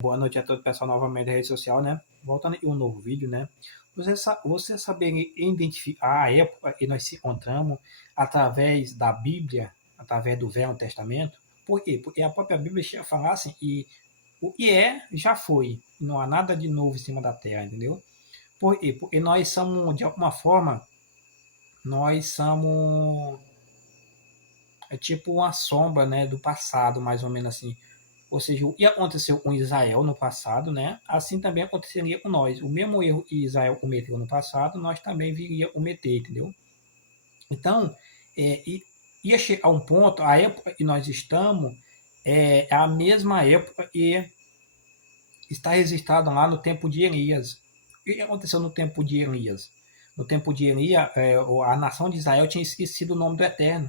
Boa noite a todo o pessoal novamente da rede social, né? Voltando aqui um novo vídeo, né? Você saber identificar a época que nós se encontramos através da Bíblia, através do Velho Testamento. Por quê? Porque a própria Bíblia chega a falar assim, e o que é, já foi. Não há nada de novo em cima da terra, entendeu? Por quê? Porque nós somos, de alguma forma, nós somos tipo uma sombra, né, do passado, mais ou menos assim. Ou seja, o que aconteceu com Israel no passado, né? Assim também aconteceria com nós. O mesmo erro que Israel cometeu no passado, nós também viria cometer, entendeu? Então, ia chegar a um ponto, a época que nós estamos é a mesma época que está registrada lá no tempo de Elias. O que aconteceu no tempo de Elias? No tempo de Elias, a nação de Israel tinha esquecido o nome do Eterno.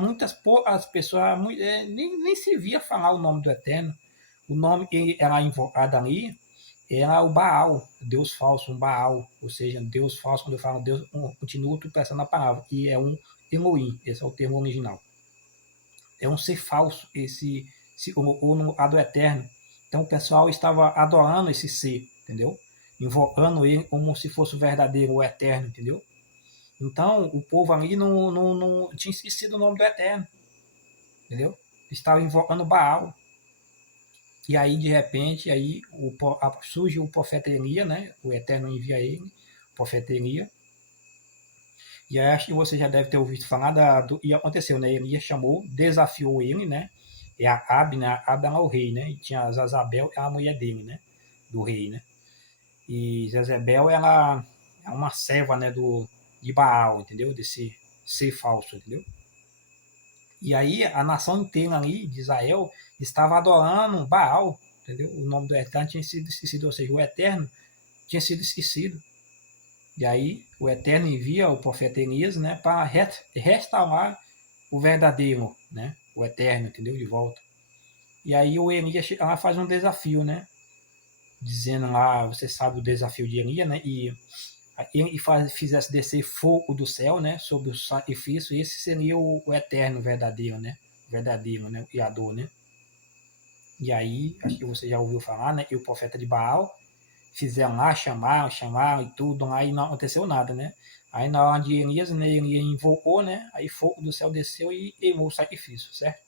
Muitas poucas pessoas nem se via falar o nome do Eterno. O nome que era invocado ali era o Baal, Deus falso, um Baal. Ou seja, Deus falso, quando eu falo Deus, continuo pensando na palavra, e é um Elohim, esse é o termo original. É um ser falso, esse se colocou no lugar do Eterno. Então o pessoal estava adorando esse ser, entendeu? Invocando ele como se fosse o verdadeiro, o Eterno, entendeu? Então, o povo ali não tinha esquecido o nome do Eterno, entendeu? Estava invocando Baal. E aí, de repente, surge o profeta Elias, né? O Eterno envia ele, o profeta Elias. E aí, acho que você já deve ter ouvido falar do que aconteceu, né? Elias chamou, desafiou ele, né? E a Acabe, né? Acabe era o rei, né? E tinha a Jezabel, a mulher dele, né? Do rei, né? E Jezabel, ela é uma serva, né? De Baal, entendeu? Desse ser falso, entendeu? E aí a nação inteira ali de Israel estava adorando Baal, entendeu? O nome do Eterno tinha sido esquecido, ou seja, o Eterno tinha sido esquecido. E aí o Eterno envia o profeta Elias, né, para restaurar o verdadeiro, né, o Eterno, entendeu? De volta. E aí o Elias ela faz um desafio, né, dizendo lá, você sabe o desafio de Elias, né, e fizesse descer fogo do céu, né, sobre o sacrifício, esse seria o eterno verdadeiro, né, o Criador, né. E aí, acho que você já ouviu falar, né, que o profeta de Baal fizeram lá, chamaram e tudo, aí não aconteceu nada, né. Aí na hora de Elias, né, ele invocou, né, aí fogo do céu desceu e queimou o sacrifício, certo?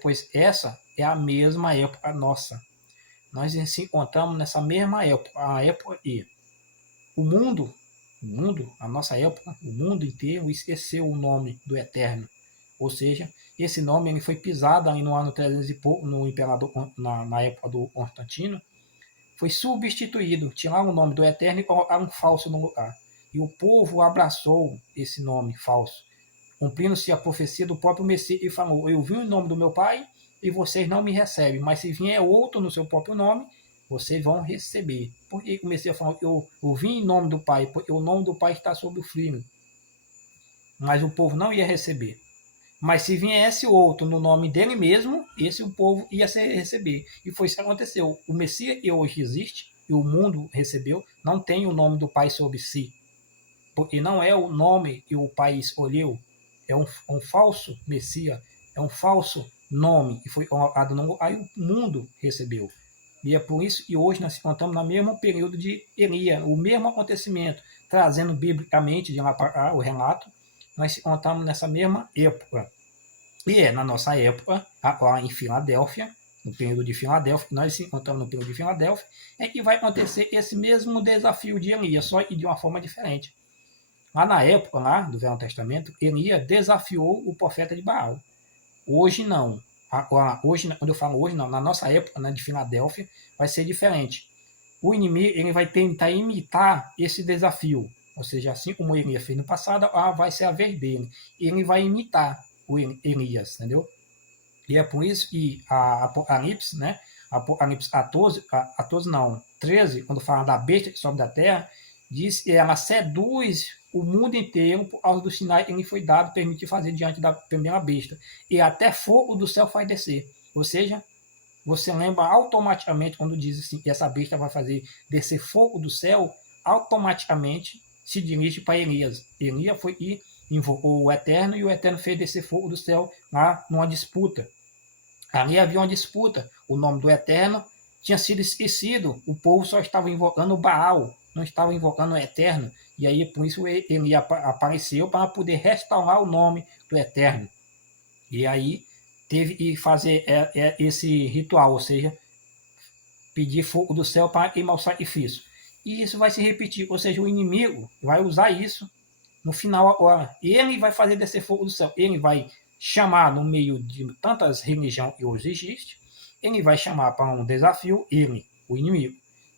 Pois essa é a mesma época nossa. Nós nos encontramos nessa mesma época, a época e a nossa época, o mundo inteiro esqueceu o nome do Eterno. Ou seja, esse nome ele foi pisado ali no ano 300 e pouco, no imperador, na época do Constantino, foi substituído, tiraram o nome do Eterno e colocaram um falso no lugar. E o povo abraçou esse nome falso, cumprindo-se a profecia do próprio Messias e falou: eu vim em nome do meu Pai e vocês não me recebem, mas se vier outro no seu próprio nome, vocês vão receber. Porque o Messias falou: eu vim em nome do Pai, porque o nome do Pai está sobre o Filho. Mas o povo não ia receber. Mas se viesse outro no nome dele mesmo, esse o povo ia receber. E foi isso que aconteceu. O Messias que hoje existe, e o mundo recebeu, não tem o nome do Pai sobre si. Porque não é o nome que o Pai escolheu. É um falso Messias, é um falso nome que foi colocado no aí o mundo recebeu. E é por isso que hoje nós encontramos no mesmo período de Elias, o mesmo acontecimento, trazendo biblicamente de lá para cá o relato, nós encontramos nessa mesma época. E é na nossa época, lá em Filadélfia, no período de Filadélfia, nós encontramos no período de Filadélfia, é que vai acontecer esse mesmo desafio de Elias, só que de uma forma diferente. Lá na época lá do Velho Testamento, Elias desafiou o profeta de Baal. Hoje não. Hoje, quando eu falo hoje, não, na nossa época, né, de Filadélfia, vai ser diferente. O inimigo ele vai tentar imitar esse desafio. Ou seja, assim como Elias fez no passado, vai ser a vez dele. Ele vai imitar o Elias, entendeu? E é por isso que a Apocalipse, né? Apocalipse 14 não, 13, quando fala da besta que sobe da terra, diz que ela seduz o mundo inteiro por causa do sinal que lhe foi dado, permitir fazer diante da primeira besta. E até fogo do céu faz descer. Ou seja, você lembra automaticamente quando diz assim que essa besta vai fazer descer fogo do céu, automaticamente se dirige para Elias. Elias foi e invocou o Eterno e o Eterno fez descer fogo do céu lá numa disputa. Ali havia uma disputa. o nome do Eterno tinha sido esquecido. O povo só estava invocando o Baal, não estava invocando o Eterno. E aí, por isso, ele apareceu para poder restaurar o nome do Eterno. E aí, teve que fazer esse ritual, ou seja, pedir fogo do céu para queimar o sacrifício. E isso vai se repetir, ou seja, o inimigo vai usar isso no final agora. Ele vai fazer descer fogo do céu. Ele vai chamar no meio de tantas religiões que hoje existem, ele vai chamar para um desafio, ele, o inimigo,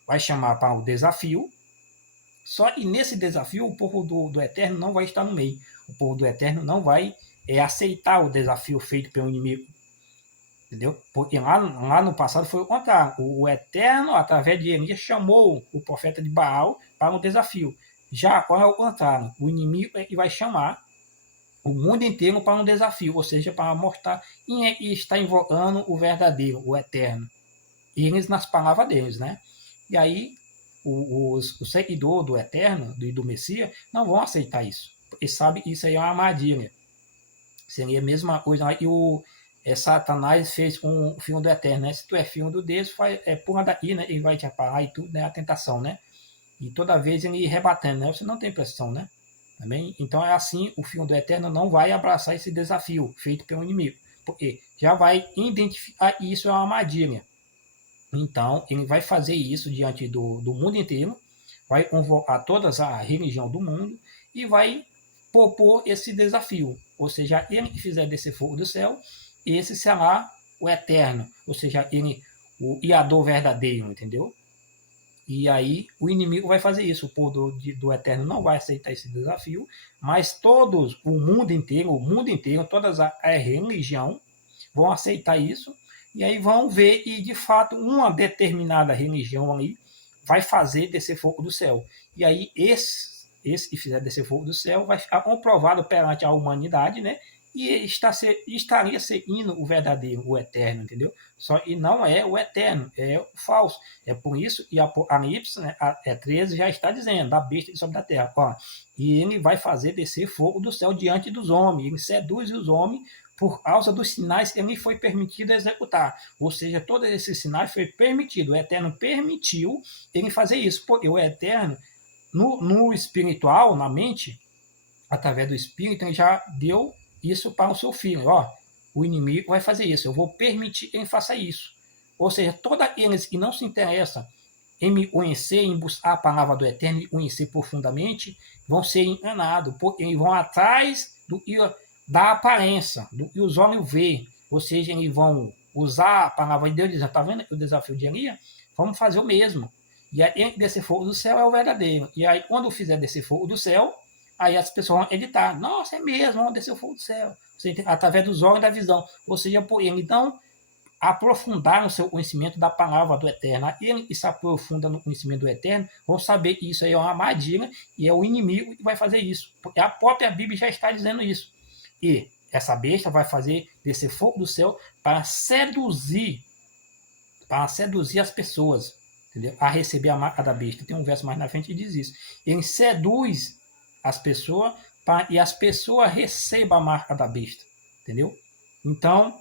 vai chamar para um desafio, só que nesse desafio o povo do Eterno não vai estar no meio. O povo do Eterno não vai aceitar o desafio feito pelo inimigo. Entendeu? Porque lá no passado foi o contrário. O Eterno, através de Elias, chamou o profeta de Baal para um desafio. Já agora é o contrário. O inimigo é que vai chamar o mundo inteiro para um desafio, ou seja, para mostrar quem é que está invocando o verdadeiro, o Eterno. Eles nas palavras deles, né? E aí, o seguidor do Eterno, do Messias, não vão aceitar isso. Porque sabe que isso aí é uma armadilha. Seria a mesma coisa que Satanás fez um filho do Eterno, né? Se tu é filho do Deus, pula daqui, né? Ele vai te apagar e tudo, né? A tentação, né? E toda vez ele rebatendo, né? Você não tem pressão, né? Também, então é assim, o filho do Eterno não vai abraçar esse desafio feito pelo inimigo, porque já vai identificar que isso é uma armadilha. Então, ele vai fazer isso diante do mundo inteiro, vai convocar toda a religião do mundo e vai propor esse desafio. Ou seja, ele que fizer descer fogo do céu, esse será o Eterno. Ou seja, ele, o Iador verdadeiro, entendeu? E aí o inimigo vai fazer isso. O povo do Eterno não vai aceitar esse desafio, mas todos, o mundo inteiro, todas a religião vão aceitar isso, e aí vão ver e de fato uma determinada religião ali vai fazer descer fogo do céu. E aí esse que fizer descer fogo do céu vai ficar comprovado perante a humanidade, né? E estaria seguindo o verdadeiro, o Eterno, entendeu? Só que não é o Eterno, é o falso. É por isso que Apocalipse, né, 13 já está dizendo, da besta que sobe da terra. Ó, e ele vai fazer descer fogo do céu diante dos homens, ele seduz os homens por causa dos sinais que ele foi permitido executar. Ou seja, todos esses sinais foi permitido, o Eterno permitiu ele fazer isso, porque o Eterno, no espiritual, na mente, através do Espírito, ele já deu isso para o seu filho. Ó, o inimigo vai fazer isso, eu vou permitir que ele faça isso. Ou seja, todos aqueles que não se interessam em me conhecer, em buscar a palavra do Eterno, e conhecer profundamente, vão ser enganados, porque eles vão atrás da aparência, do que os olhos vê. Ou seja, eles vão usar a palavra de Deus, dizendo, tá vendo o desafio de Elias? Vamos fazer o mesmo. E aí, descer fogo do céu é o verdadeiro. E aí, quando fizer descer fogo do céu, aí as pessoas vão editar. Nossa, é mesmo, vamos descer o fogo do céu. Através dos olhos da visão. Ou seja, por ele. Então, aprofundar no seu conhecimento da palavra do Eterno. Aquele que se aprofunda no conhecimento do Eterno vão saber que isso aí é uma armadilha e é o inimigo que vai fazer isso. Porque a própria Bíblia já está dizendo isso. E essa besta vai fazer descer fogo do céu para seduzir as pessoas, entendeu? A receber a marca da besta. Tem um verso mais na frente que diz isso. Ele seduz as pessoas para que as pessoas recebam a marca da besta, entendeu? Então,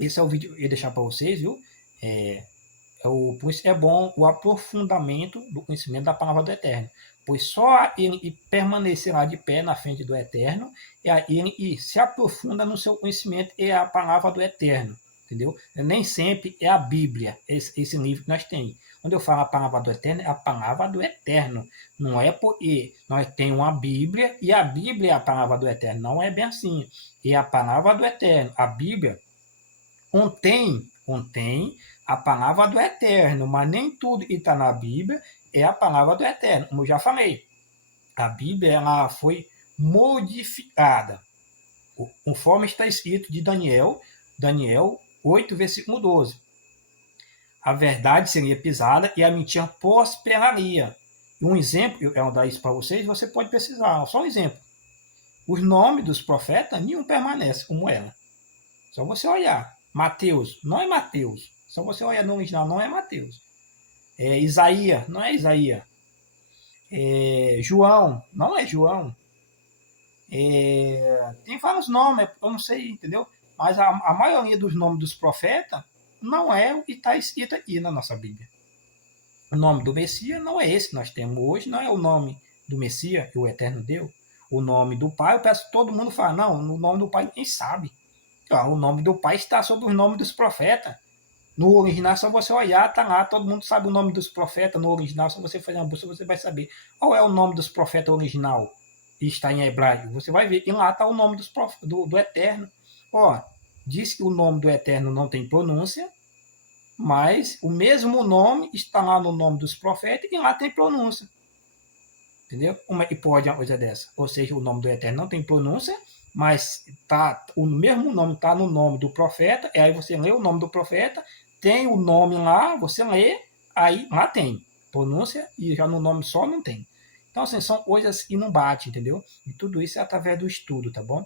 esse é o vídeo que eu ia deixar para vocês, viu? Por isso é bom o aprofundamento do conhecimento da palavra do Eterno, pois só ele permanecerá de pé na frente do Eterno é ele que se aprofunda no seu conhecimento é a palavra do Eterno, entendeu? Nem sempre é a Bíblia, esse livro que nós temos. Quando eu falo a palavra do Eterno, é a palavra do Eterno. Não é porque nós temos uma Bíblia e a Bíblia é a palavra do Eterno. Não é bem assim. É a palavra do Eterno. A Bíblia contém a palavra do Eterno, mas nem tudo que está na Bíblia é a palavra do Eterno. Como eu já falei, a Bíblia ela foi modificada, conforme está escrito de Daniel 8, versículo 12. A verdade seria pisada e a mentira prosperaria. Um exemplo, eu vou dar isso para vocês, você pode precisar, só um exemplo. Os nomes dos profetas, nenhum permanece como ela. Só você olhar. Mateus, não é Mateus. Só você olhar no original, não é Mateus. Isaías, não é Isaías. João, não é João. Tem vários nomes, eu não sei, entendeu? Mas a maioria dos nomes dos profetas não é o que está escrito aqui na nossa Bíblia. O nome do Messias não é esse que nós temos hoje, não é o nome do Messias que o Eterno deu. O nome do Pai, eu peço que todo mundo fala, não, o nome do Pai ninguém sabe. O nome do Pai está sobre o nome dos profetas. No original, só você olhar, tá lá, todo mundo sabe o nome dos profetas no original, se você fazer uma busca, você vai saber qual é o nome dos profetas original, e está em hebraico, você vai ver que lá está o nome do Eterno. Diz que o nome do Eterno não tem pronúncia, mas o mesmo nome está lá no nome dos profetas e lá tem pronúncia. Entendeu? Como é que pode uma coisa dessa? Ou seja, o nome do Eterno não tem pronúncia, mas o mesmo nome está no nome do profeta, e aí você lê o nome do profeta, tem o nome lá, você lê, aí lá tem pronúncia, e já no nome só não tem. Então, assim, são coisas que não batem, entendeu? E tudo isso é através do estudo, tá bom?